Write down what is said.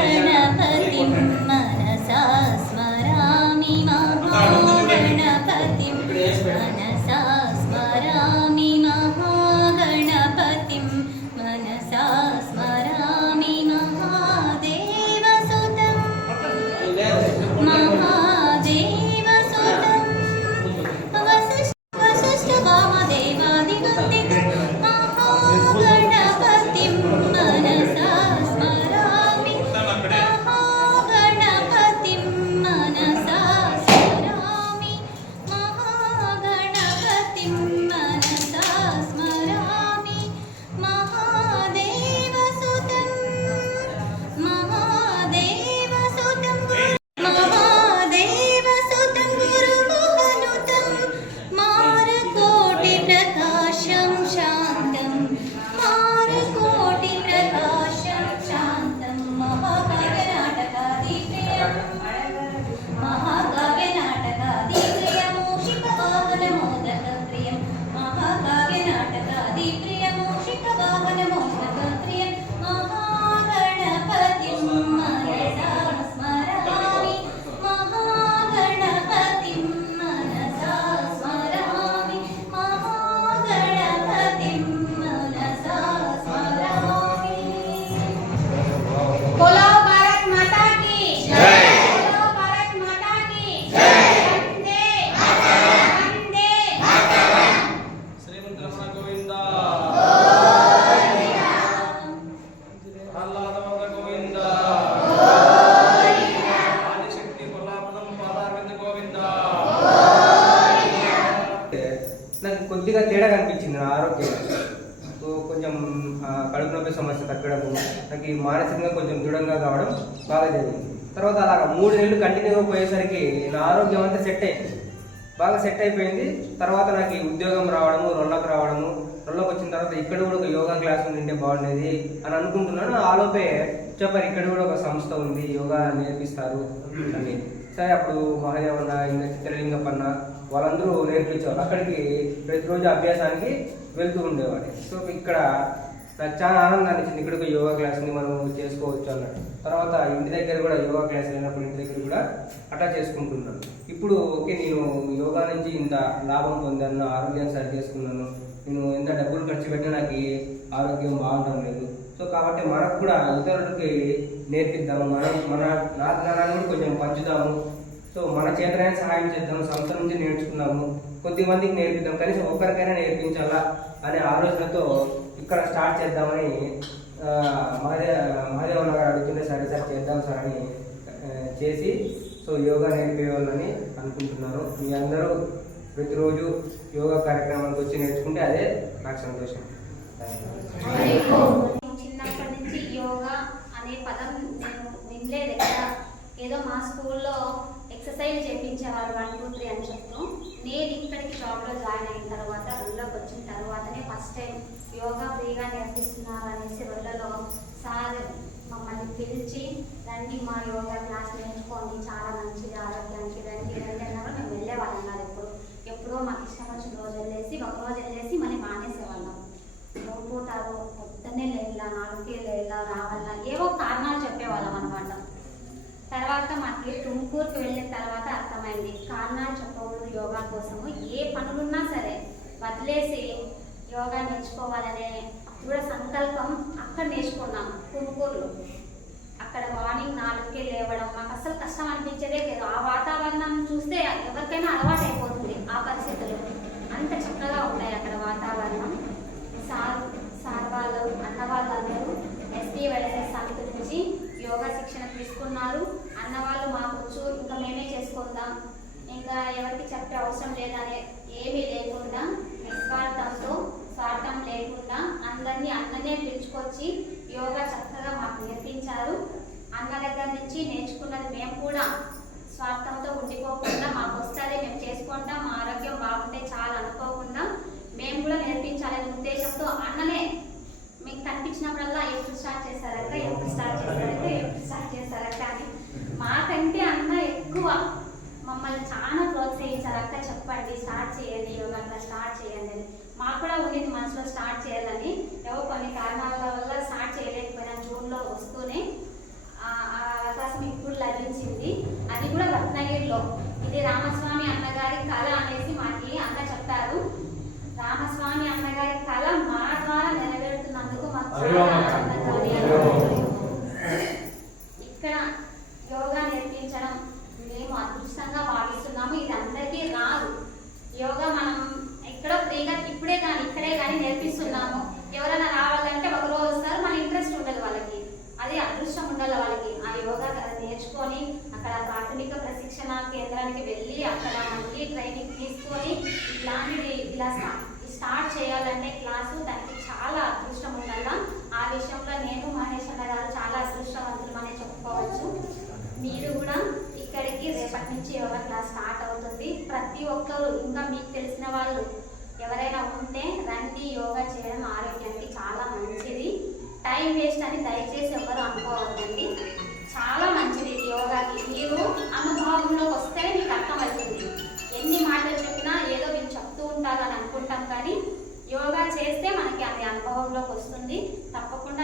महागणपतिं मनसा स्मरामि महागणपतिं मनसा स्मरामि महागणपतिं मनसा स्मरामि महादेवसुतं वसिष्ठवामदेवादिवन्दितं महागणपतिं मनसा स्मरामि महागणपतिं मनसा स्मरामि महागणपतिं मनसा स्मरामि महादेवसुतं गुरुमहनुतं मारकोटिप्रकाशं शान्तं मारकोटिप्रकाशं शान्तं महाकाव्यनाटकादिप्रियं मूषिकवाहनमोदकप्रियं महाकाव्यनाटकादिप्रियं मूषिकवाहनमोदकप्रियं महागणपतिं मनसा स्मरामि महागणपतिं मनसा स्मरामि महागणपतिं मनसा स्मरामि। बोलो भारत माता की जय। बोलो भारत माता की जय। वंदे वंदे శ్రీమంతరమణ గోవింద ప్రహ్లాదవర గోవింద ఆదిశక్తి కొల్లాపురం పాదారవింద గోవింద. నాకు కొద్దిగా తేడా కనిపించింది నా ఆరోగ్యం. సో కొంచెం కడుపు నొప్పి సమస్య తగ్గడము, నాకు ఈ మానసికంగా కొంచెం దృఢంగా కావడం బాగా జరిగింది. తర్వాత అలాగా 3 నెలలు కంటిన్యూగా పోయేసరికి నా ఆరోగ్యం అంతా బాగా సెట్ అయిపోయింది. తర్వాత నాకు ఈ ఉద్యోగం రావడము, రొల్లకు రావడము, రొల్లకు వచ్చిన తర్వాత ఇక్కడ కూడా ఒక యోగా క్లాస్ ఉంటే బాగుండేది అని అనుకుంటున్నాను. ఆలోపే చెప్పారు ఇక్కడ కూడా ఒక సంస్థ ఉంది, యోగా నేర్పిస్తారు అని. సరే అప్పుడు మహాదేవన్న ఇంకా చిత్రలింగప్పన్న వాళ్ళందరూ నేర్పించేవారు. అక్కడికి ప్రతిరోజు అభ్యాసానికి వెళ్తూ ఉండేవాడిని. సో ఇక్కడ నాకు చాలా ఆనందాన్ని ఇచ్చింది, ఇక్కడ ఒక యోగా క్లాస్ని మనం చేసుకోవచ్చు అన్నట్టు. తర్వాత ఇంటి దగ్గర కూడా యోగా క్లాస్ అయినప్పుడు ఇంటి దగ్గర కూడా అట్లా చేసుకుంటున్నాను. ఇప్పుడు ఓకే, నేను యోగా నుంచి ఇంత లాభం పొందాను, ఆరోగ్యాన్ని సరి చేసుకున్నాను, నేను ఎంత డబ్బులు ఖర్చు పెట్టినా నాకు ఆరోగ్యం బాగుండడం లేదు. సో కాబట్టి మనకు కూడా ఇతరులకి నేర్పిద్దాము, మన నా జ్ఞానాన్ని కూడా కొంచెం పంచుదాము. సో మన చేతనైనా సహాయం చేద్దాము, సంస్థ నుంచి నేర్చుకున్నాము, కొద్దిమందికి నేర్పిద్దాం, కనీసం ఒక్కరికైనా నేర్పించాలా అనే ఆలోచనతో ఇక్కడ స్టార్ట్ చేద్దామని మహాదేవన్న గారు అడుగుతుంటే సరే సార్ చేద్దాం సార్ అని చేసి సో యోగా నేర్పేవాళ్ళని అనుకుంటున్నాను. మీ అందరూ ప్రతిరోజు యోగా కార్యక్రమానికి వచ్చి నేర్చుకుంటే అదే నాకు సంతోషం. చిన్నప్పటి నుంచి యోగా అనే పదం నేను వినలేదు ఎక్కడ. ఏదో మా స్కూల్లో ఎక్సర్సైజ్ చేయించేవారు 1, 2, 3 అని చెప్తూ. నేను ఇక్కడికి జాబ్లో జాయిన్ అయిన తర్వాత, రొల్లోకి వచ్చిన తర్వాతనే ఫస్ట్ టైం యోగా ఫ్రీగా నేర్పిస్తున్నారు అనేసి రొల్లలో సార్ మమ్మల్ని పిలిచి రండి మా యోగా క్లాస్ నేర్చుకోండి, చాలా మంచిది ఆరోగ్యానికి, రండి రండి అన్నప్పుడు మేము వెళ్ళేవాళ్ళం కాదు. ఎప్పుడో మాకు ఇష్టం వచ్చిన రోజు వెళ్ళేసి ఒకరోజు వెళ్ళేసి మళ్ళీ మానేసేవాళ్ళం. పోతారు పొద్దున్నే లేలా, 4కే లేలా, రావాలా, ఏవో కారణాలు చెప్పేవాళ్ళం అనమాట. తర్వాత మాకు తుమ్కూరుకి వెళ్ళిన తర్వాత అర్థమైంది కారణాలు చెప్పకూడదు. యోగా కోసము ఏ పనులున్నా సరే వదిలేసి యోగా నేర్చుకోవాలనే దృఢ సంకల్పం అక్కడ నేర్చుకున్నాం తుమ్కూరులో. అక్కడ మార్నింగ్ 4కే లేవడం మాకు అసలు కష్టం అనిపించేదే లేదు. ఆ వాతావరణం చూస్తే ఎవరికైనా అలవాటు అయిపోతుంది. ఆ పరిస్థితులు అంత చక్కగా ఉంటాయి అక్కడ వాతావరణం. సార్ వాళ్ళు అన్న వాళ్ళు అందరూ ఎస్పీ వైఎస్ఎస్ సమితి నుంచి యోగా శిక్షణ తీసుకున్నారు. అన్నవాళ్ళు మాకు వచ్చు, ఇంకా మేమే చేసుకుందాం, ఇంకా ఎవరికి చెప్పే అవసరం లేదనే ఏమీ లేకుండా స్వార్థం లేకుండా అందరినీ అన్ననే పిలుచుకొచ్చి యోగా చక్కగా మాకు నేర్పించారు. అన్న దగ్గర నుంచి నేర్చుకున్నది మేము కూడా స్వార్థంతో ఉండిపోకుండా మాకు వస్తుంది మేము చేసుకుంటాం, మా ఆరోగ్యం బాగుంటే చాలా అనుకోకుండా మేము కూడా నేర్పించాలనే ఉద్దేశంతో అన్ననే మీకు కనిపించినప్పుడల్లా ఎప్పుడు స్టార్ట్ చేస్తారక్క అని మాకంటే అన్న ఎక్కువ మమ్మల్ని చాలా ప్రోత్సహించారు. అక్క చెప్పండి, స్టార్ట్ చేయండి, యోగా క్లాస్ స్టార్ట్ చేయండి అని. మాకు కూడా ఉండేది మనసులో స్టార్ట్ చేయాలని, ఏవో కొన్ని కారణాల వల్ల స్టార్ట్ చేయాలి అది అనుభవంలోకి వస్తుంది. తప్పకుండా